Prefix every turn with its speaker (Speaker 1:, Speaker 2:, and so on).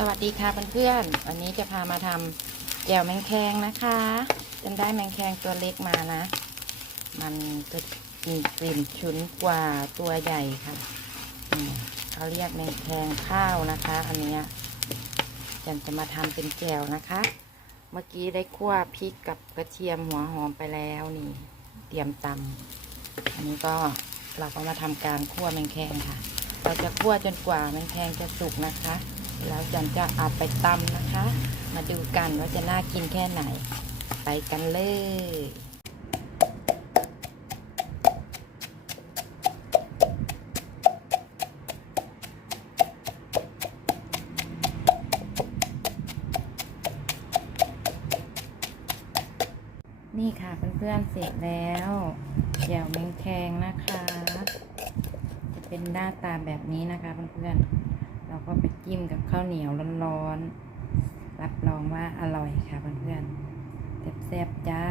Speaker 1: สวัสดีค่ะเพื่อนๆ วันนี้จะพามาทำแจ่วแมงแคงนะคะจันได้แมงแคงตัวเล็กมานะ มันจะมีกลิ่นฉุนกว่าตัวใหญ่ค่ะ เขาเรียกแมงแคงข้าวนะคะ อันนี้จันจะมาทำเป็นแจ่วนะคะ เมื่อกี้ได้คั่วพริกกับกระเทียมหัวหอมไปแล้วนี่ เตรียมตำอันนี้ก็เราก็มาทำการคั่วแมงแคงค่ะ เราจะคั่วจนกว่าแมงแคงจะสุกนะคะ แล้วจันจะเอาไปตำนะคะ มาดูกันว่าจะน่ากินแค่ไหน ไปกันเลยนี่ค่ะเพื่อนๆเสร็จแล้วแจ่วแมงแคงนะคะ จะเป็นหน้าตาแบบนี้นะคะเพื่อนๆ ก็ไปจิ้มกับข้าวเหนียวร้อนๆ รับรองว่าอร่อยค่ะเพื่อนๆแซ่บๆจ้า